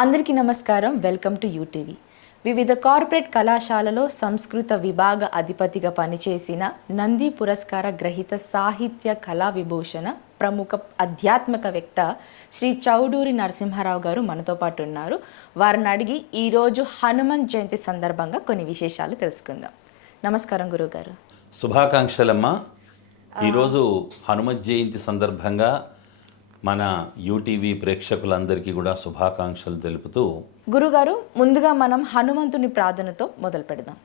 అందరికీ నమస్కారం. Welcome to UTV. వివిధ కార్పొరేట్ కళాశాలలో సంస్కృత విభాగ అధిపతిగా పనిచేసిన నంది పురస్కార గ్రహీత సాహిత్య కళా విభూషణ ప్రముఖ ఆధ్యాత్మికవేత్త శ్రీ చౌడూరి నరసింహారావు గారు మనతో పాటు ఉన్నారు. వారిని అడిగి ఈరోజు హనుమాన్ జయంతి సందర్భంగా కొన్ని విశేషాలు తెలుసుకుందాం. నమస్కారం గురువుగారు. శుభాకాంక్షలమ్మా. ఈరోజు హనుమత్ జయంతి సందర్భంగా మన యూటీవీ ప్రేక్షకులందరికీ కూడా శుభాకాంక్షలు తెలుపుతూ, గురుగారు ముందుగా మనం హనుమంతుని ప్రార్థనతో మొదలు పెడదాం.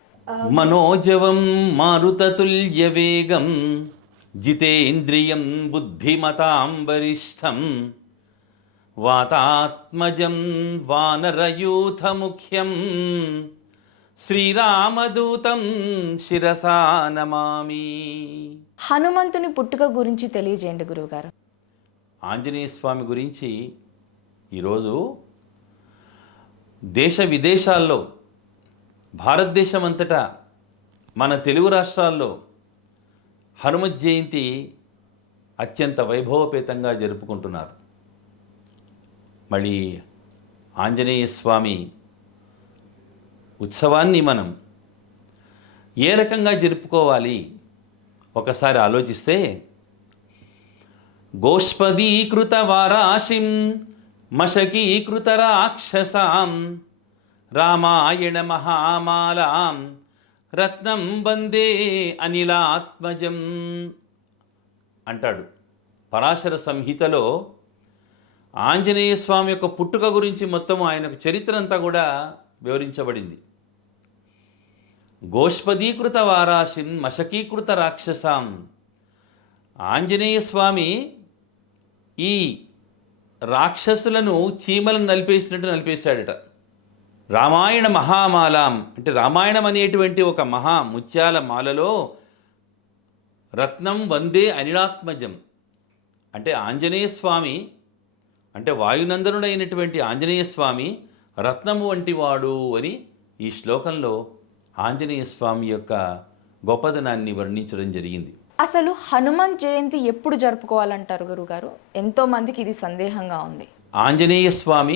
మనోజవం మారుతతుల్య వేగం జితేంద్రియం బుద్ధిమతాం వరిష్టం వాతాత్మజం వానరయూథ ముఖ్యం శ్రీరామదూతం శిరసా నమామి. హనుమంతుని పుట్టుక గురించి తెలియజేయండి గురువుగారు. ఆంజనేయ స్వామి గురించి ఈరోజు దేశ విదేశాల్లో, భారతదేశం అంతటా, మన తెలుగు రాష్ట్రాల్లో హనుమత్ జయంతి అత్యంత వైభవపేతంగా జరుపుకుంటున్నారు. మళ్ళీ ఆంజనేయ స్వామి ఉత్సవాన్ని మనం ఏ రకంగా జరుపుకోవాలి ఒకసారి ఆలోచిస్తే, గోష్పదీకృత వారాశిం మశకీకృత రాక్షసాం రామాయణ మహామాలాం రత్నం వందే అనిలాత్మజం అంటాడు. పరాశర సంహితలో ఆంజనేయ స్వామి యొక్క పుట్టుక గురించి మొత్తం ఆయనకు చరిత్ర అంతా కూడా వివరించబడింది. గోష్పదీకృత వారాశిం మశకీకృత రాక్షసాం. ఆంజనేయ స్వామి ఈ రాక్షసులను చీమలను నలిపేసినట్టు నలిపేశాడట. రామాయణ మహామాలాం అంటే రామాయణం అనేటువంటి ఒక మహా ముత్యాల మాలలో రత్నం వందే అనిలాత్మజం అంటే ఆంజనేయ స్వామి, అంటే వాయునందనుడైనటువంటి ఆంజనేయ స్వామి రత్నము వంటి వాడు అని ఈ శ్లోకంలో ఆంజనేయ స్వామి యొక్క గొప్పదనాన్ని వర్ణించడం జరిగింది. అసలు హనుమాన్ జయంతి ఎప్పుడు జరుపుకోవాలంటారు గురుగారు? ఎంతో మందికి ఇది సందేహంగా ఉంది. ఆంజనేయ స్వామి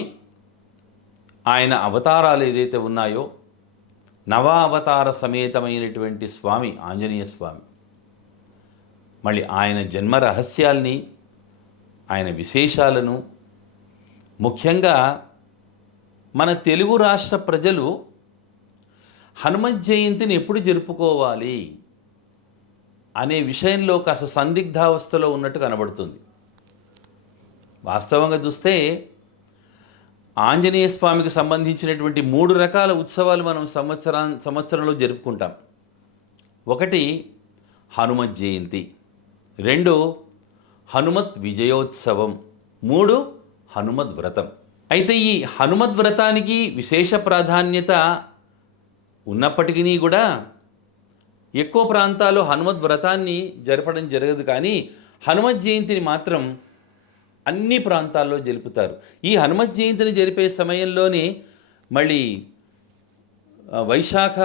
ఆయన అవతారాలు ఏదైతే ఉన్నాయో, నవ అవతార సమేతమైనటువంటి స్వామి ఆంజనేయ స్వామి. మళ్ళీ ఆయన జన్మ రహస్యాల్ని, ఆయన విశేషాలను, ముఖ్యంగా మన తెలుగు రాష్ట్ర ప్రజలు హనుమత్ జయంతిని ఎప్పుడు జరుపుకోవాలి అనే విషయంలో కాస్త సందిగ్ధావస్థలో ఉన్నట్టు కనబడుతుంది. వాస్తవంగా చూస్తే ఆంజనేయ స్వామికి సంబంధించినటువంటి 3 రకాల ఉత్సవాలు మనం సంవత్సరంలో జరుపుకుంటాం. ఒకటి హనుమత్ జయంతి, 2 హనుమత్ విజయోత్సవం, 3 హనుమద్ వ్రతం. అయితే ఈ హనుమద్ వ్రతానికి విశేష ప్రాధాన్యత ఉన్నప్పటికీ కూడా ఎక్కువ ప్రాంతాల్లో హనుమద్ వ్రతాన్ని జరపడం జరగదు, కానీ హనుమత్ జయంతిని మాత్రం అన్ని ప్రాంతాల్లో జరుపుతారు. ఈ హనుమత్ జయంతిని జరిపే సమయంలోనే మళ్ళీ వైశాఖ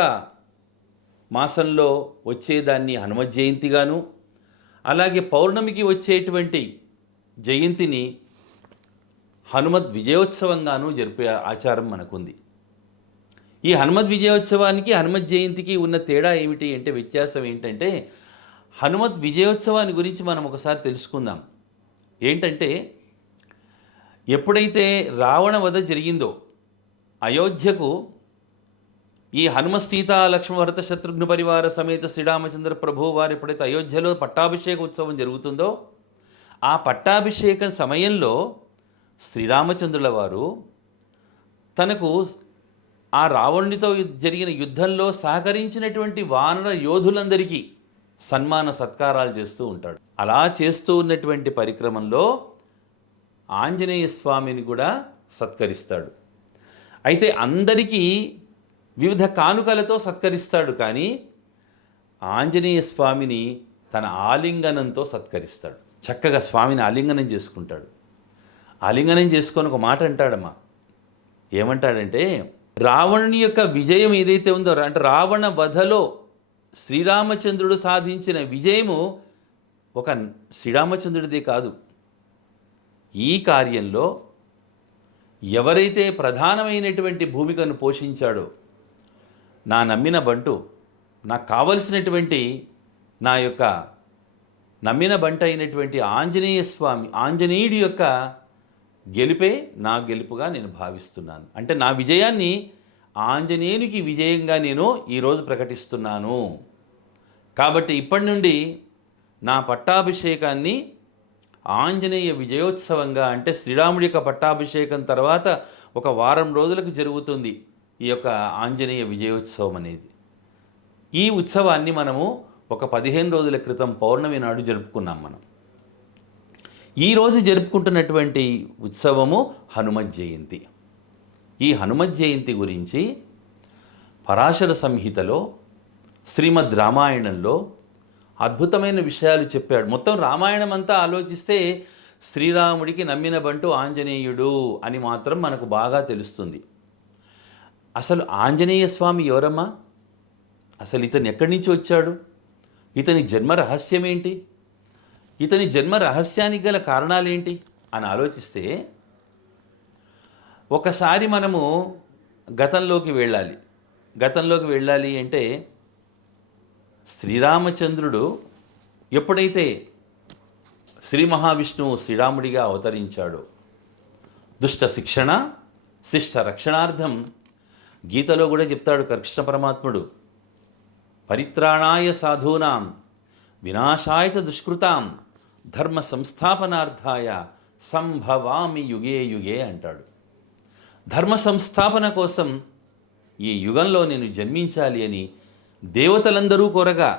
మాసంలో వచ్చేదాన్ని హనుమత్ జయంతిగాను, అలాగే పౌర్ణమికి వచ్చేటువంటి జయంతిని హనుమద్ విజయోత్సవంగాను జరిపే ఆచారం మనకుంది. ఈ హనుమద్ విజయోత్సవానికి హనుమత్ జయంతికి ఉన్న తేడా ఏమిటి అంటే, వ్యత్యాసం ఏంటంటే, హనుమద్ విజయోత్సవాన్ని గురించి మనం ఒకసారి తెలుసుకుందాం. ఏంటంటే, ఎప్పుడైతే రావణ వధ జరిగిందో అయోధ్యకు ఈ హనుమ సీతా లక్ష్మణ భరత శత్రుఘ్న పరివార సమేత శ్రీరామచంద్ర ప్రభువు వారు ఎప్పుడైతే అయోధ్యలో పట్టాభిషేక ఉత్సవం జరుగుతుందో, ఆ పట్టాభిషేకం సమయంలో శ్రీరామచంద్రుల వారు తనకు ఆ రావణునితో జరిగిన యుద్ధంలో సహకరించినటువంటి వానర యోధులందరికీ సన్మాన సత్కారాలు చేస్తూ ఉంటాడు. అలా చేస్తూ ఉన్నటువంటి పరిక్రమంలో ఆంజనేయ స్వామిని కూడా సత్కరిస్తాడు. అయితే అందరికీ వివిధ కానుకలతో సత్కరిస్తాడు, కానీ ఆంజనేయ స్వామిని తన ఆలింగనంతో సత్కరిస్తాడు. చక్కగా స్వామిని ఆలింగనం చేసుకుంటాడు. ఆలింగనం చేసుకొని ఒక మాట అంటాడమ్మా. ఏమంటాడంటే, రావణుని యొక్క విజయం ఏదైతే ఉందో, అంటే రావణ వధలో శ్రీరామచంద్రుడు సాధించిన విజయము ఒక శ్రీరామచంద్రుడిదే కాదు. ఈ కార్యంలో ఎవరైతే ప్రధానమైనటువంటి భూమికను పోషించాడో, నా నమ్మిన బంటు, నాకు కావలసినటువంటి నా యొక్క నమ్మిన బంట అయినటువంటి ఆంజనేయ స్వామి, ఆంజనేయుడి యొక్క గెలుపే నా గెలుపుగా నేను భావిస్తున్నాను. అంటే నా విజయాన్ని ఆంజనేయునికి విజయంగా నేను ఈరోజు ప్రకటిస్తున్నాను. కాబట్టి ఇప్పటి నుండి నా పట్టాభిషేకాన్ని ఆంజనేయ విజయోత్సవంగా, అంటే శ్రీరాముడి యొక్క పట్టాభిషేకం తర్వాత ఒక వారం రోజులకు జరుగుతుంది ఈ యొక్క ఆంజనేయ విజయోత్సవం అనేది. ఈ ఉత్సవాన్ని మనము ఒక 15 రోజుల క్రితం పౌర్ణమి నాడు జరుపుకున్నాం మనం. ఈరోజు జరుపుకుంటున్నటువంటి ఉత్సవము హనుమత్ జయంతి. ఈ హనుమత్ జయంతి గురించి పరాశర సంహితలో, శ్రీమద్ రామాయణంలో అద్భుతమైన విషయాలు చెప్పాడు. మొత్తం రామాయణం అంతా ఆలోచిస్తే శ్రీరాముడికి నమ్మిన బంటు ఆంజనేయుడు అని మాత్రం మనకు బాగా తెలుస్తుంది. అసలు ఆంజనేయ స్వామి ఎవరమ్మా? అసలు ఇతను ఎక్కడి నుంచి వచ్చాడు? ఇతని జన్మ రహస్యం ఏంటి? ఇతని జన్మ రహస్యానికి గల కారణాలేంటి అని ఆలోచిస్తే ఒకసారి మనము గతంలోకి వెళ్ళాలి. గతంలోకి వెళ్ళాలి అంటే శ్రీరామచంద్రుడు ఎప్పుడైతే శ్రీ మహావిష్ణువు శ్రీరాముడిగా అవతరించాడో, దుష్ట శిక్షణ శిష్ట రక్షణార్థం గీతలో కూడా చెప్తాడు కృష్ణ పరమాత్ముడు, పరిత్రాణాయ సాధూనాం వినాశాయ చ దుష్కృతాం ధర్మ సంస్థాపనార్థాయ సంభవామి యుగే యుగే అంటాడు. ధర్మ సంస్థాపన కోసం ఈ యుగంలో నేను జన్మించాలి అని దేవతలందరూ కోరగా,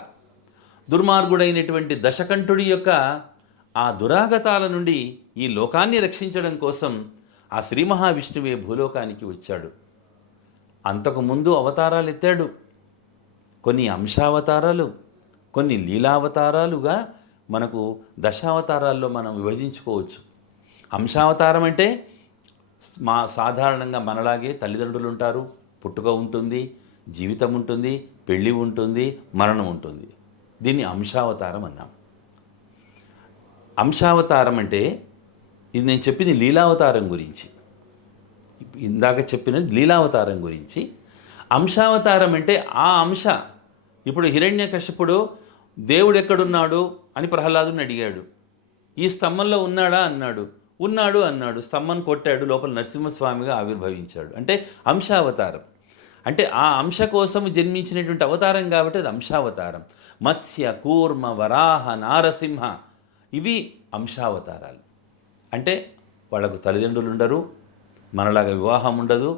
దుర్మార్గుడైనటువంటి దశకంఠుడి యొక్క ఆ దురాగతాల నుండి ఈ లోకాన్ని రక్షించడం కోసం ఆ శ్రీ మహావిష్ణువే భూలోకానికి వచ్చాడు. అంతకుముందు అవతారాలు ఎత్తాడు. కొన్ని అంశావతారాలు, కొన్ని లీలావతారాలుగా మనకు దశావతారాల్లో మనం విభజించుకోవచ్చు. అంశావతారం అంటే సాధారణంగా మనలాగే తల్లిదండ్రులు ఉంటారు, పుట్టుక ఉంటుంది, జీవితం ఉంటుంది, పెళ్ళి ఉంటుంది, మరణం ఉంటుంది. దీన్ని అంశావతారం అన్నాం. అంశావతారం అంటే ఇది నేను చెప్పింది లీలావతారం గురించి, ఇందాక చెప్పినది లీలావతారం గురించి. అంశావతారం అంటే ఆ అంశ. ఇప్పుడు హిరణ్యకశిపుడు దేవుడు ఎక్కడున్నాడు అని ప్రహ్లాదుని అడిగాడు. ఈ స్తంభంలో ఉన్నాడా అన్నాడు. ఉన్నాడు అన్నాడు. స్తంభం కొట్టాడు, లోపల నరసింహస్వామిగా ఆవిర్భవించాడు. అంటే అంశావతారం. అంటే ఆ అంశ కోసం జన్మించినటువంటి అవతారం కాబట్టి అది అంశావతారం. మత్స్య, కూర్మ, వరాహ, నారసింహ ఇవి అంశావతారాలు. అంటే వాళ్ళకు తల్లిదండ్రులు ఉండరు, మనలాగా వివాహం ఉండదు,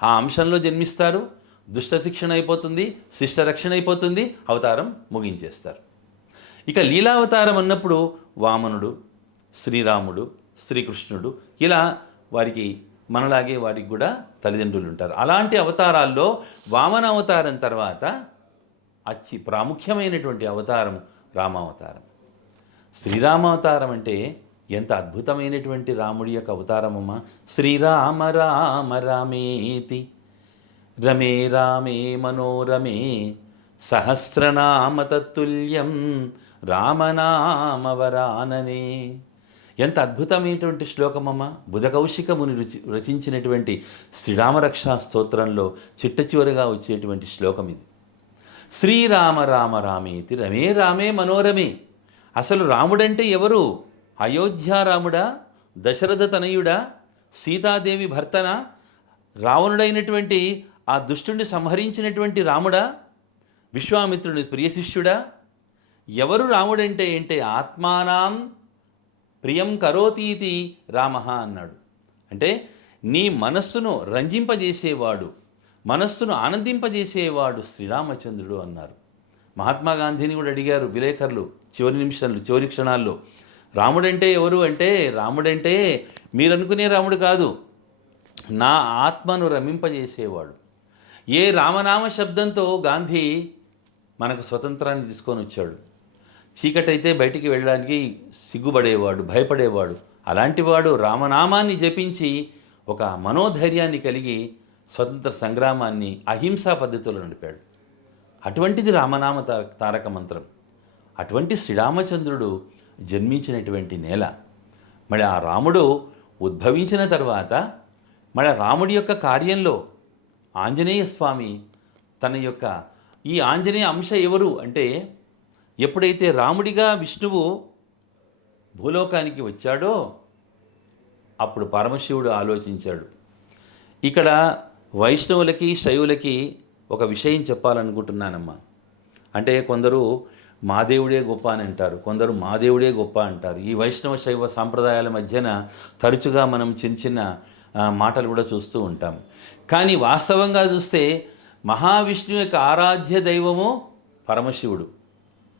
ఆ అంశంలో జన్మిస్తారు, దుష్ట శిక్షణ అయిపోతుంది, శిష్ట రక్షణ అయిపోతుంది, అవతారం ముగించేస్తారు. ఇక లీలావతారం అన్నప్పుడు వామనుడు, శ్రీరాముడు, శ్రీకృష్ణుడు ఇలా వారికి మనలాగే వారికి కూడా తల్లిదండ్రులు ఉంటారు. అలాంటి అవతారాల్లో వామన అవతారం తర్వాత అతి ప్రాముఖ్యమైనటువంటి అవతారం రామావతారం. శ్రీరామావతారం అంటే ఎంత అద్భుతమైనటువంటి రాముడి యొక్క అవతారమమ్మా. శ్రీరామ రామ రామేతి రమే రామే మనోరమే సహస్రనామ తత్తుల్యం రామనామవరాననే. ఎంత అద్భుతమైనటువంటి శ్లోకమమ్మ. బుధకౌశిక ముని రచించినటువంటి శ్రీరామరక్షా స్తోత్రంలో చిట్ట చివరిగా వచ్చేటువంటి శ్లోకం ఇది. శ్రీరామ రామ రామేతి రమే రామే మనోరమే. అసలు రాముడంటే ఎవరు? అయోధ్యారాముడా, దశరథ తనయుడా, సీతాదేవి భర్తనా, రావణుడైనటువంటి ఆ దుష్టుడిని సంహరించినటువంటి రాముడా, విశ్వామిత్రుని ప్రియ శిష్యుడా? ఎవరు రాముడంటే ఏంటే ఆత్మానాం ప్రియం కరోతీతి రామ అన్నాడు. అంటే నీ మనస్సును రంజింపజేసేవాడు, మనస్సును ఆనందింపజేసేవాడు శ్రీరామచంద్రుడు అన్నారు. మహాత్మా గాంధీని కూడా అడిగారు విలేకరులు చివరి క్షణాల్లో, రాముడంటే ఎవరు అంటే, రాముడంటే మీరనుకునే రాముడు కాదు, నా ఆత్మను రమింపజేసేవాడు. ఏ రామనామ శబ్దంతో గాంధీ మనకు స్వతంత్రాన్ని తీసుకొని వచ్చాడు. చీకటైతే బయటికి వెళ్ళడానికి సిగ్గుపడేవాడు, భయపడేవాడు. అలాంటి వాడు రామనామాన్ని జపించి ఒక మనోధైర్యాన్ని కలిగి స్వతంత్ర సంగ్రామాన్ని అహింసా పద్ధతిలో నడిపాడు. అటువంటిది రామనామ తారక మంత్రం. అటువంటి శ్రీరామచంద్రుడు జన్మించినటువంటి నేల. మరి ఆ రాముడు ఉద్భవించిన తర్వాత మన రాముడి యొక్క కార్యంలో ఆంజనేయ స్వామి తన యొక్క ఈ ఆంజనేయ అంశ ఎవరు అంటే, ఎప్పుడైతే రాముడిగా విష్ణువు భూలోకానికి వచ్చాడో అప్పుడు పరమశివుడు ఆలోచించాడు. ఇక్కడ వైష్ణవులకి శైవులకి ఒక విషయం చెప్పాలనుకుంటున్నానమ్మా. అంటే కొందరు మా దేవుడే గొప్ప అని అంటారు, కొందరు మా దేవుడే గొప్ప అంటారు. ఈ వైష్ణవ శైవ సాంప్రదాయాల మధ్యన తరచుగా మనం చిన్న చిన్న మాటలు కూడా చూస్తూ ఉంటాం. కానీ వాస్తవంగా చూస్తే మహావిష్ణువు యొక్క ఆరాధ్య దైవము పరమశివుడు,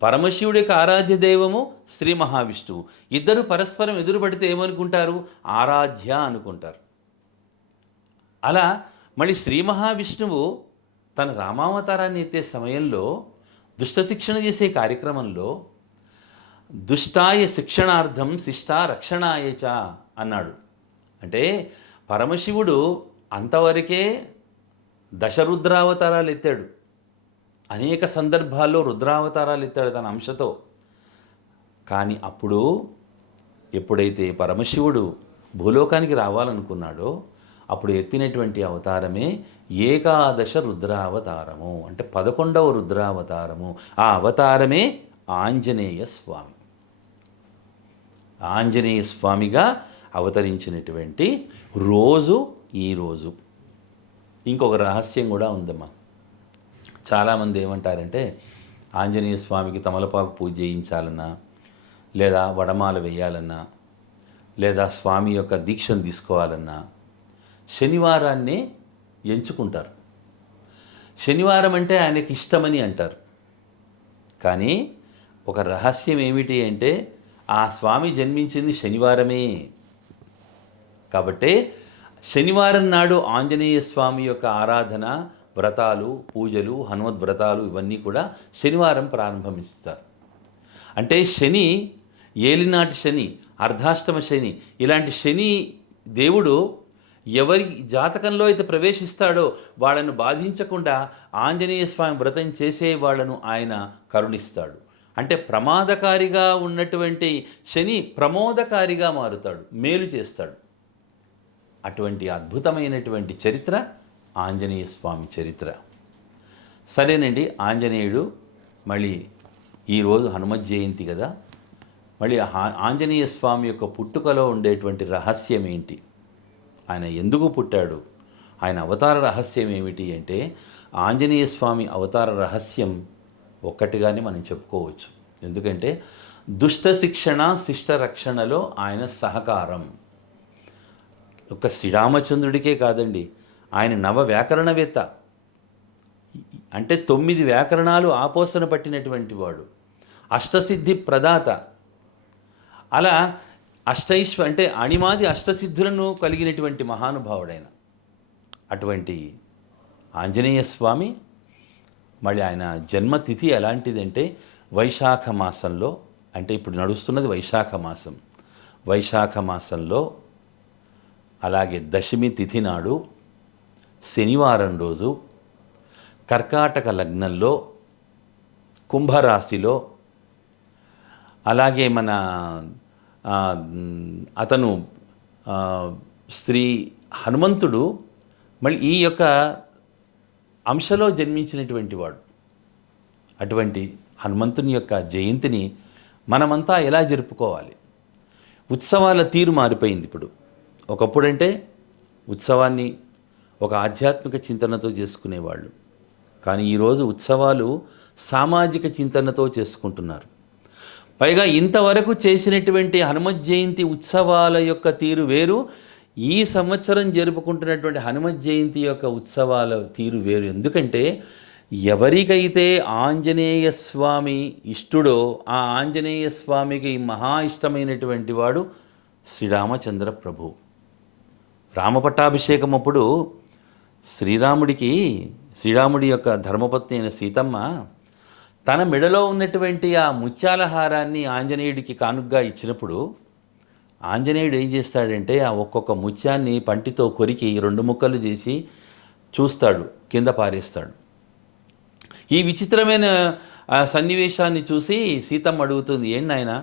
పరమశివుడి యొక్క ఆరాధ్య దైవము శ్రీ మహావిష్ణువు. ఇద్దరు పరస్పరం ఎదురుపడితే ఏమనుకుంటారు? ఆరాధ్య అనుకుంటారు. అలా మళ్ళీ శ్రీ మహావిష్ణువు తన రామావతారాన్ని ఎత్తే సమయంలో దుష్ట శిక్షణ చేసే కార్యక్రమంలో దుష్టాయ శిక్షణార్థం శిష్టా రక్షణాయ చ అన్నాడు. అంటే పరమశివుడు అంతవరకే దశరుద్రావతారాలు ఎత్తాడు, అనేక సందర్భాల్లో రుద్రావతారాలు ఎత్తాడు తన అంశతో. కానీ అప్పుడు ఎప్పుడైతే పరమశివుడు భూలోకానికి రావాలనుకున్నాడో అప్పుడు ఎత్తినటువంటి అవతారమే ఏకాదశ రుద్రావతారము, అంటే 11వ రుద్రావతారము. ఆ అవతారమే ఆంజనేయ స్వామి. ఆంజనేయ స్వామిగా అవతరించినటువంటి రోజు ఈరోజు. ఇంకొక రహస్యం కూడా ఉందమ్మా. చాలామంది ఏమంటారంటే ఆంజనేయ స్వామికి తమలపాకు పూజ చేయించాలన్నా, లేదా వడమాల వేయాలన్నా, లేదా స్వామి యొక్క దీక్షను తీసుకోవాలన్నా శనివారాన్నే ఎంచుకుంటారు. శనివారం అంటే ఆయనకి ఇష్టమని అంటారు. కానీ ఒక రహస్యం ఏమిటి అంటే ఆ స్వామి జన్మించింది శనివారమే. కాబట్టి శనివారం నాడు ఆంజనేయ స్వామి యొక్క ఆరాధన, వ్రతాలు, పూజలు, హనుమద్ వ్రతాలు ఇవన్నీ కూడా శనివారం ప్రారంభమిస్తారు. అంటే శని, ఏలినాటి శని, అర్ధాష్టమ శని, ఇలాంటి శని దేవుడు ఎవరి జాతకంలో అయితే ప్రవేశిస్తాడో వాళ్ళను బాధించకుండా ఆంజనేయ స్వామి వ్రతం చేసే వాళ్ళను ఆయన కరుణిస్తాడు. అంటే ప్రమాదకారిగా ఉన్నటువంటి శని ప్రమోదకారిగా మారుతాడు, మేలు చేస్తాడు. అటువంటి అద్భుతమైనటువంటి చరిత్ర ఆంజనేయ స్వామి చరిత్ర. సరేనండి, ఆంజనేయుడు మళ్ళీ ఈరోజు హనుమత్ జయంతి కదా, మళ్ళీ ఆంజనేయ స్వామి యొక్క పుట్టుకలో ఉండేటువంటి రహస్యం ఏంటి, ఆయన ఎందుకు పుట్టాడు, ఆయన అవతార రహస్యం ఏమిటి అంటే, ఆంజనేయ స్వామి అవతార రహస్యం ఒక్కటిగానే మనం చెప్పుకోవచ్చు. ఎందుకంటే దుష్ట శిక్షణ శిష్ట రక్షణలో ఆయన సహకారం. ఒక శ్రీరామచంద్రుడికే కాదండి, ఆయన నవ వ్యాకరణవేత్త. అంటే 9 వ్యాకరణాలు ఆపోసన పట్టినటువంటి వాడు, అష్టసిద్ధి ప్రదాత. అలా అంటే అణిమాది అష్టసిద్ధులను కలిగినటువంటి మహానుభావుడైన అటువంటి ఆంజనేయ స్వామి మళ్ళీ ఆయన జన్మతిథి ఎలాంటిదంటే వైశాఖ మాసంలో, అంటే ఇప్పుడు నడుస్తున్నది వైశాఖ మాసం, వైశాఖ మాసంలో అలాగే దశమి తిథి నాడు శనివారం రోజు కర్కాటక లగ్నంలో కుంభరాశిలో, అలాగే మన అతను శ్రీ హనుమంతుడు మళ్ళీ ఈ యొక్క అంశలో జన్మించినటువంటి వాడు. అటువంటి హనుమంతుని యొక్క జయంతిని మనమంతా ఎలా జరుపుకోవాలి? ఉత్సవాల తీరు మారిపోయింది ఇప్పుడు. ఒకప్పుడంటే ఉత్సవాన్ని ఒక ఆధ్యాత్మిక చింతనతో చేసుకునేవాళ్ళు, కానీ ఈరోజు ఉత్సవాలు సామాజిక చింతనతో చేసుకుంటున్నారు. పైగా ఇంతవరకు చేసినటువంటి హనుమత్ జయంతి ఉత్సవాల యొక్క తీరు వేరు, ఈ సంవత్సరం జరుపుకుంటున్నటువంటి హనుమత్ జయంతి యొక్క ఉత్సవాల తీరు వేరు. ఎందుకంటే ఎవరికైతే ఆంజనేయ స్వామి ఇష్టుడో ఆ ఆంజనేయ స్వామికి మహా ఇష్టమైనటువంటి వాడు శ్రీరామచంద్ర ప్రభు. రామపట్టాభిషేకం అప్పుడు శ్రీరాముడి యొక్క ధర్మపత్ని అయిన సీతమ్మ తన మెడలో ఉన్నటువంటి ఆ ముత్యాల హారాన్ని ఆంజనేయుడికి కానుగ్గా ఇచ్చినప్పుడు ఆంజనేయుడు ఏం చేస్తాడంటే ఆ ఒక్కొక్క ముత్యాన్ని పంటితో కొరికి 2 ముక్కలు చేసి చూస్తాడు, కింద పారేస్తాడు. ఈ విచిత్రమైన సన్నివేశాన్ని చూసి సీతమ్మ అడుగుతుంది, ఏంటి నాయనా,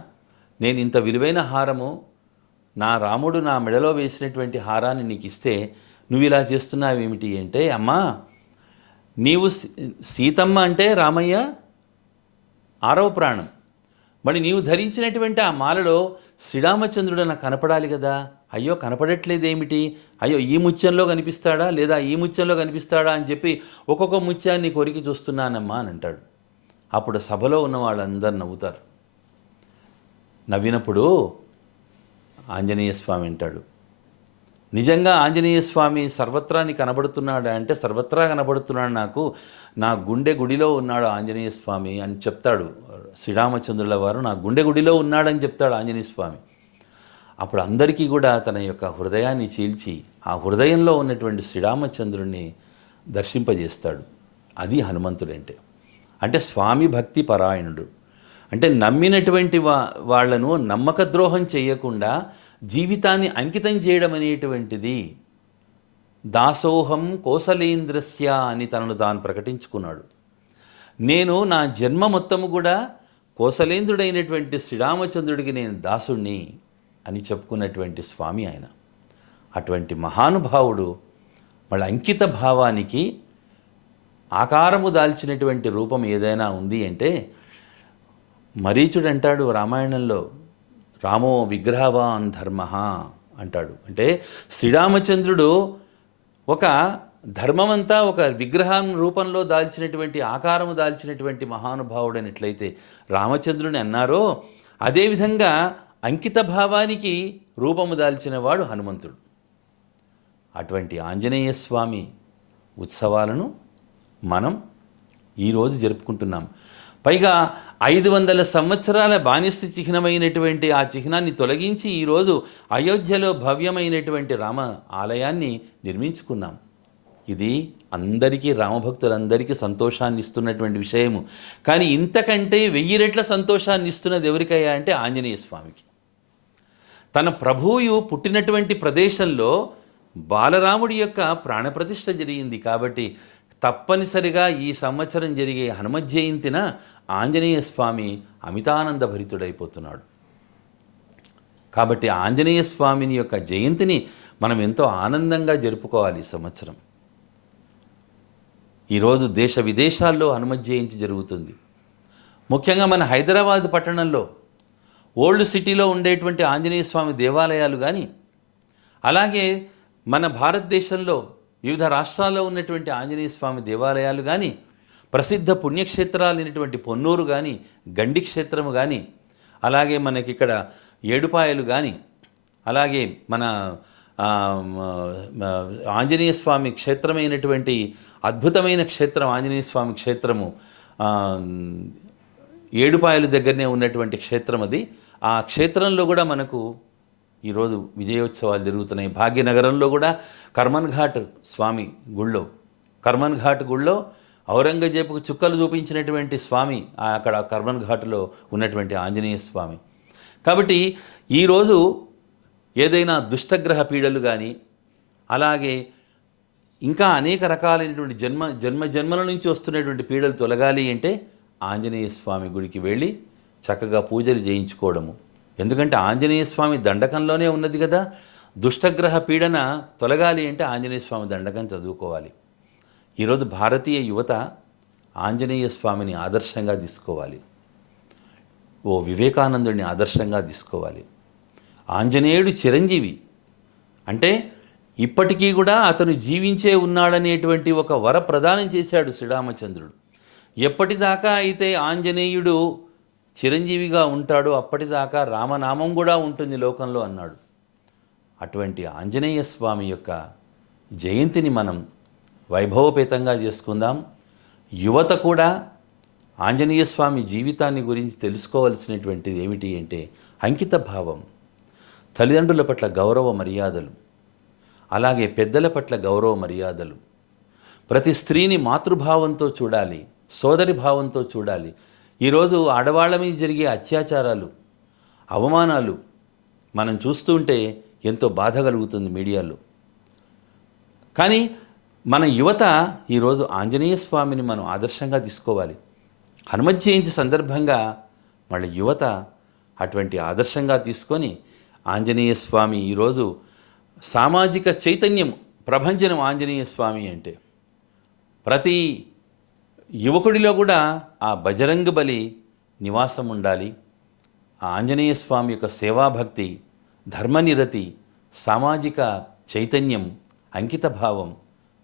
నేను ఇంత విలువైన హారము, నా రాముడు నా మెడలో వేసినటువంటి హారాన్ని నీకు ఇస్తే నువ్వు ఇలా చేస్తున్నావేమిటి అంటే, అమ్మా నీవు సీతమ్మ అంటే రామయ్య 6వ ప్రాణం. మరి నీవు ధరించినటువంటి ఆ మాలలో శ్రీరామచంద్రుడు నాకు కనపడాలి కదా. అయ్యో కనపడట్లేదేమిటి, అయ్యో ఈ ముత్యంలో కనిపిస్తాడా లేదా ఈ ముత్యంలో కనిపిస్తాడా అని చెప్పి ఒక్కొక్క ముత్యాన్ని కొరికి చూస్తున్నానమ్మా అని అంటాడు. అప్పుడు సభలో ఉన్న వాళ్ళందరూ నవ్వుతారు. నవ్వినప్పుడు ఆంజనేయ స్వామి అంటాడు, నిజంగా ఆంజనేయ స్వామి సర్వత్రా కనబడుతున్నాడు అంటే సర్వత్రా కనబడుతున్నాడు, నాకు నా గుండె గుడిలో ఉన్నాడు ఆంజనేయ స్వామి అని చెప్తాడు శ్రీరామచంద్రుల వారు. నా గుండె గుడిలో ఉన్నాడని చెప్తాడు ఆంజనేయ స్వామి. అప్పుడు అందరికీ కూడా తన యొక్క హృదయాన్ని చీల్చి ఆ హృదయంలో ఉన్నటువంటి శ్రీరామచంద్రుడిని దర్శింపజేస్తాడు. అది హనుమంతుడంటే. అంటే స్వామి భక్తి పరాయణుడు. అంటే నమ్మినటువంటి వాళ్లను నమ్మక ద్రోహం చేయకుండా జీవితాన్ని అంకితం చేయడం అనేటువంటిది. దాసోహం కోసలేంద్రస్య అని తనను తాను ప్రకటించుకున్నాడు. నేను నా జన్మ మొత్తము కూడా కోసలేంద్రుడైనటువంటి శ్రీరామచంద్రుడికి నేను దాసుణ్ణి అని చెప్పుకున్నటువంటి స్వామి ఆయన. అటువంటి మహానుభావుడు మళ్ళీ అంకిత భావానికి ఆకారము దాల్చినటువంటి రూపం ఏదైనా ఉంది అంటే, మరీచుడు అంటాడు రామాయణంలో, రామో విగ్రహవాన్ ధర్మ అంటాడు. అంటే శ్రీరామచంద్రుడు ఒక ధర్మమంతా ఒక విగ్రహం రూపంలో దాల్చినటువంటి ఆకారము దాల్చినటువంటి మహానుభావుడు అని ఎట్లయితే రామచంద్రుని అన్నారో, అదేవిధంగా అంకిత భావానికి రూపము దాల్చిన వాడు హనుమంతుడు. అటువంటి ఆంజనేయ స్వామి ఉత్సవాలను మనం ఈరోజు జరుపుకుంటున్నాం. పైగా 500 సంవత్సరాల బానిస చిహ్నమైనటువంటి ఆ చిహ్నాన్ని తొలగించి ఈరోజు అయోధ్యలో భవ్యమైనటువంటి రామ ఆలయాన్ని నిర్మించుకున్నాం. ఇది అందరికీ, రామభక్తులందరికీ సంతోషాన్ని ఇస్తున్నటువంటి విషయము. కానీ ఇంతకంటే 1000 రెట్ల సంతోషాన్ని ఇస్తున్నది ఎవరికయ్యా అంటే ఆంజనేయ స్వామికి. తన ప్రభువు పుట్టినటువంటి ప్రదేశంలో బాలరాముడి యొక్క ప్రాణప్రతిష్ఠ జరిగింది కాబట్టి తప్పనిసరిగా ఈ సంవత్సరం జరిగే హనుమత్ జయంతిన ఆంజనేయ స్వామి అమితానంద భరితుడైపోతున్నాడు. కాబట్టి ఆంజనేయ స్వామిని యొక్క జయంతిని మనం ఎంతో ఆనందంగా జరుపుకోవాలి ఈ సంవత్సరం. ఈరోజు దేశ విదేశాల్లో హనుమత్ జయంతి జరుగుతుంది. ముఖ్యంగా మన హైదరాబాద్ పట్టణంలో ఓల్డ్ సిటీలో ఉండేటువంటి ఆంజనేయ స్వామి దేవాలయాలు కానీ, అలాగే మన భారతదేశంలో వివిధ రాష్ట్రాల్లో ఉన్నటువంటి ఆంజనేయ స్వామి దేవాలయాలు కానీ, ప్రసిద్ధ పుణ్యక్షేత్రాలు అయినటువంటి పొన్నూరు కానీ, గండి క్షేత్రము కానీ, అలాగే మనకిక్కడ ఏడుపాయలు కానీ, అలాగే మన ఆంజనేయ స్వామి క్షేత్రమైనటువంటి అద్భుతమైన క్షేత్రం ఆంజనేయ స్వామి క్షేత్రము ఏడుపాయలు దగ్గరనే ఉన్నటువంటి క్షేత్రం అది. ఆ క్షేత్రంలో కూడా మనకు ఈరోజు విజయోత్సవాలు జరుగుతున్నాయి. భాగ్యనగరంలో కూడా కర్మన్ ఘాట్ స్వామి గుళ్ళో, కర్మన్ ఘాట్ గుళ్ళో ఔరంగజేబుకు చుక్కలు చూపించినటువంటి స్వామి అక్కడ కర్మన్ ఘాట్లో ఉన్నటువంటి ఆంజనేయ స్వామి. కాబట్టి ఈరోజు ఏదైనా దుష్టగ్రహ పీడలు కానీ, అలాగే ఇంకా అనేక రకాలైనటువంటి జన్మల నుంచి వస్తున్నటువంటి పీడలు తొలగాలి అంటే ఆంజనేయ స్వామి గుడికి వెళ్ళి చక్కగా పూజలు చేయించుకోవడము. ఎందుకంటే ఆంజనేయ స్వామి దండకంలోనే ఉన్నది కదా. దుష్టగ్రహ పీడన తొలగాలి అంటే ఆంజనేయ స్వామి దండకం చదువుకోవాలి. ఈరోజు భారతీయ యువత ఆంజనేయ స్వామిని ఆదర్శంగా తీసుకోవాలి. ఓ వివేకానందుడిని ఆదర్శంగా తీసుకోవాలి. ఆంజనేయుడు చిరంజీవి అంటే ఇప్పటికీ కూడా అతను జీవించే ఉన్నాడనేటువంటి ఒక వర ప్రదానం చేశాడు శ్రీరామచంద్రుడు. ఎప్పటిదాకా అయితే ఆంజనేయుడు చిరంజీవిగా ఉంటాడో అప్పటిదాకా రామనామం కూడా ఉంటుంది లోకంలో అన్నాడు. అటువంటి ఆంజనేయ స్వామి యొక్క జయంతిని మనం వైభవపేతంగా చేసుకుందాం. యువత కూడా ఆంజనేయ స్వామి జీవితాన్ని గురించి తెలుసుకోవలసినటువంటిది ఏమిటి అంటే అంకిత భావం, తల్లిదండ్రుల పట్ల గౌరవ మర్యాదలు, అలాగే పెద్దల పట్ల గౌరవ మర్యాదలు. ప్రతి స్త్రీని మాతృభావంతో చూడాలి, సోదరి భావంతో చూడాలి. ఈరోజు ఆడవాళ్ళ మీద జరిగే అత్యాచారాలు, అవమానాలు మనం చూస్తుంటే ఎంతో బాధ కలుగుతుంది మీడియాలో. కానీ మన యువత ఈరోజు ఆంజనేయ స్వామిని మనం ఆదర్శంగా తీసుకోవాలి. హనుమత్ జయంతి సందర్భంగా మళ్ళీ యువత అటువంటి ఆదర్శంగా తీసుకొని ఆంజనేయ స్వామి ఈరోజు సామాజిక చైతన్యం ప్రభంజనం ఆంజనేయ స్వామి అంటే. ప్రతి యువకుడిలో కూడా ఆ బజరంగ బలి నివాసం ఉండాలి. ఆ ఆంజనేయ స్వామి యొక్క సేవాభక్తి, ధర్మనిరతి, సామాజిక చైతన్యం, అంకిత భావం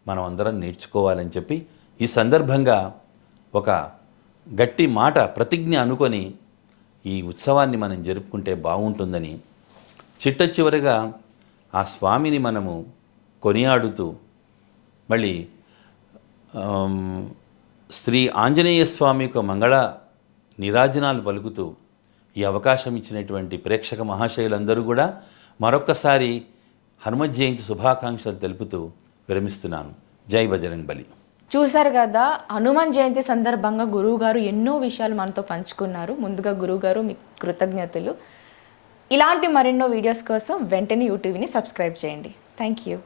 మనం అందరం నేర్చుకోవాలని చెప్పి ఈ సందర్భంగా ఒక గట్టి మాట ప్రతిజ్ఞ అనుకొని ఈ ఉత్సవాన్ని మనం జరుపుకుంటే బాగుంటుందని, చిట్ట చివరిగా ఆ స్వామిని మనము కొనియాడుతూ మళ్ళీ శ్రీ ఆంజనేయ స్వామి యొక్క మంగళ నీరాజనాలు పలుకుతూ ఈ అవకాశం ఇచ్చినటువంటి ప్రేక్షక మహాశయులందరూ కూడా మరొక్కసారి హనుమత్ జయంతి శుభాకాంక్షలు తెలుపుతూ విరమిస్తున్నాను. జై బజరంగ్ బలి. చూశారు కదా, హనుమాన్ జయంతి సందర్భంగా గురువుగారు ఎన్నో విషయాలు మనతో పంచుకున్నారు. ముందుగా గురువుగారు మీకు కృతజ్ఞతలు. ఇలాంటి మరెన్నో వీడియోస్ కోసం వెంటనే యూట్యూబ్ని సబ్స్క్రైబ్ చేయండి. Thank you.